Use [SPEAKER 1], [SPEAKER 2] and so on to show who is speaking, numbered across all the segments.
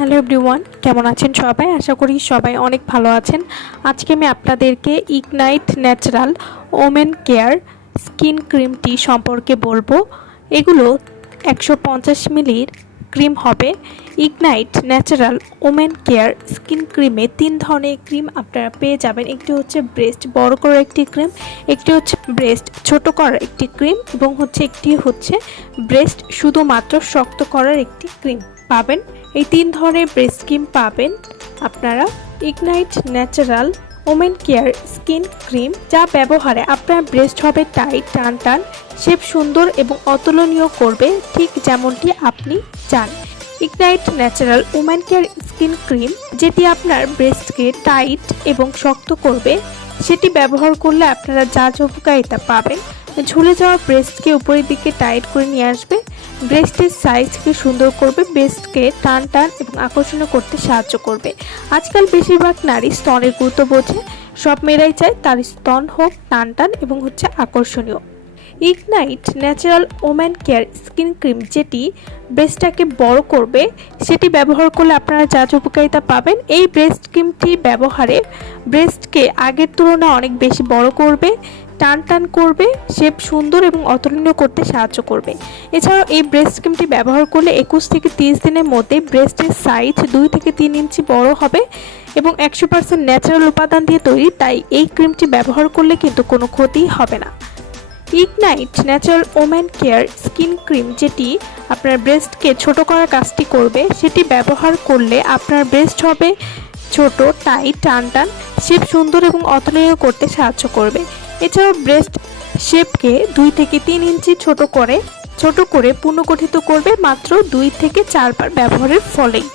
[SPEAKER 1] Hello everyone, কেমন আছেন সবাই? আশা করি সবাই অনেক ভালো আছেন। আজকে আমি আপনাদেরকে Ignite natural women care skin ক্রিমটি সম্পর্কে বলব। এগুলো একশো পঞ্চাশ মিলির ক্রিম হবে। Ignite natural women care skin ক্রিমে তিন ধরনের ক্রিম আপনারা পেয়ে যাবেন। একটি হচ্ছে ব্রেস্ট, বড় করার একটি ক্রিম। একটি হচ্ছে ব্রেস্ট, ছোট করার একটি ক্রিম এবং হচ্ছে একটি হচ্ছে ব্রেস্ট শুধুমাত্র শক্ত করার একটি ক্রিম পাবেন। এই তিন ধরনের ব্রেস্ট ক্রিম পাবেন আপনারা। Ignite natural women care skin cream যা ব্যবহারে আপনার ব্রেস্ট হবে টাইট টান টান শেপ সুন্দর এবং অতুলনীয় করবে। ঠিক যেমনটি আপনি চান। Ignite natural women care skin cream যেটি আপনার ব্রেস্টকে টাইট এবং শক্ত করবে, সেটি ব্যবহার করলে আপনারা যা যা উপকারিতা পাবেন, ঝুলে যাওয়া ব্রেস্টকে উপরের দিকে টাইট করে নিয়ে আসবে। ব্রেস্টের সাইজকে সুন্দর করবে ব্রেস্টকে টান টান এবং আকর্ষণীয় করতে সাহায্য করবে। আজকাল বেশিরভাগ নারী স্তনের গুরুত্ব বোঝে, সব মেয়েরাই চায় তার স্তন হোক টান টান এবং হচ্ছে আকর্ষণীয়। Ignite natural woman care skin cream যেটি ব্রেস্টটাকে বড় করবে, সেটি ব্যবহার করলে আপনারা যা উপকারিতা পাবেন, এই ব্রেস্ট ক্রিমটি ব্যবহারে ব্রেস্টকে আগের তুলনায় অনেক বেশি বড় করবে, টান টান করবে শেপ সুন্দর এবং অতুলনীয় করতে সাহায্য করবে। এছাড়াও এই ব্রেস্ট ক্রিমটি ব্যবহার করলে একুশ থেকে তিরিশ দিনের মধ্যে ব্রেস্টের সাইজ দুই থেকে তিন ইঞ্চি বড় হবে এবং একশো পার্সেন্ট ন্যাচারাল উপাদান দিয়ে তৈরি, তাই এই ক্রিমটি ব্যবহার করলে কিন্তু কোনো ক্ষতি হবে না। Ignite natural woman care skin cream যেটি আপনার ব্রেস্টকে ছোট করার কাজটি করবে, সেটি ব্যবহার করলে আপনার ব্রেস্ট হবে ছোট টাইট টান টান শেপ সুন্দর এবং অতুলনীয় করতে সাহায্য করবে। এছাড়াও ব্রেস্ট শেপকে দুই থেকে তিন ইঞ্চি ছোট করে ছোট করে পুনর্গঠিত করবে মাত্র দুই থেকে চারবার ব্যবহারের ফলেই।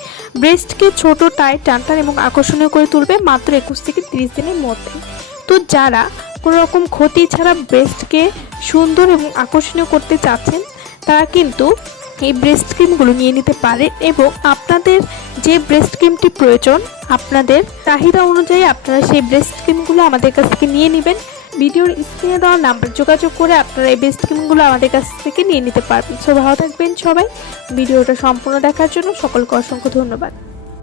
[SPEAKER 1] ব্রেস্টকে ছোট টাইট টান টান এবং আকর্ষণীয় করে তুলবে মাত্র একুশ থেকে তিরিশ দিনের মধ্যে। তো যারা কোনো রকম ক্ষতি ছাড়া ব্রেস্টকে সুন্দর এবং আকর্ষণীয় করতে চাচ্ছেন, তারা কিন্তু এই ব্রেস্ট ক্রিমগুলো নিয়ে নিতে পারে এবং আপনাদের যে ব্রেস্ট ক্রিমটি প্রয়োজন, আপনাদের চাহিদা অনুযায়ী আপনারা সেই ব্রেস্ট ক্রিমগুলো আমাদের কাছ থেকে নিয়ে নেবেন। ভিডিওর স্ক্রিনে দেওয়া নাম্বার যোগাযোগ করে আপনারা এই বেস্ট ক্রিমগুলো আমাদের কাছ থেকে নিয়ে নিতে পারবেন। সো ভালো থাকবেন সবাই। ভিডিওটা সম্পূর্ণ দেখার জন্য সকলকে অসংখ্য ধন্যবাদ।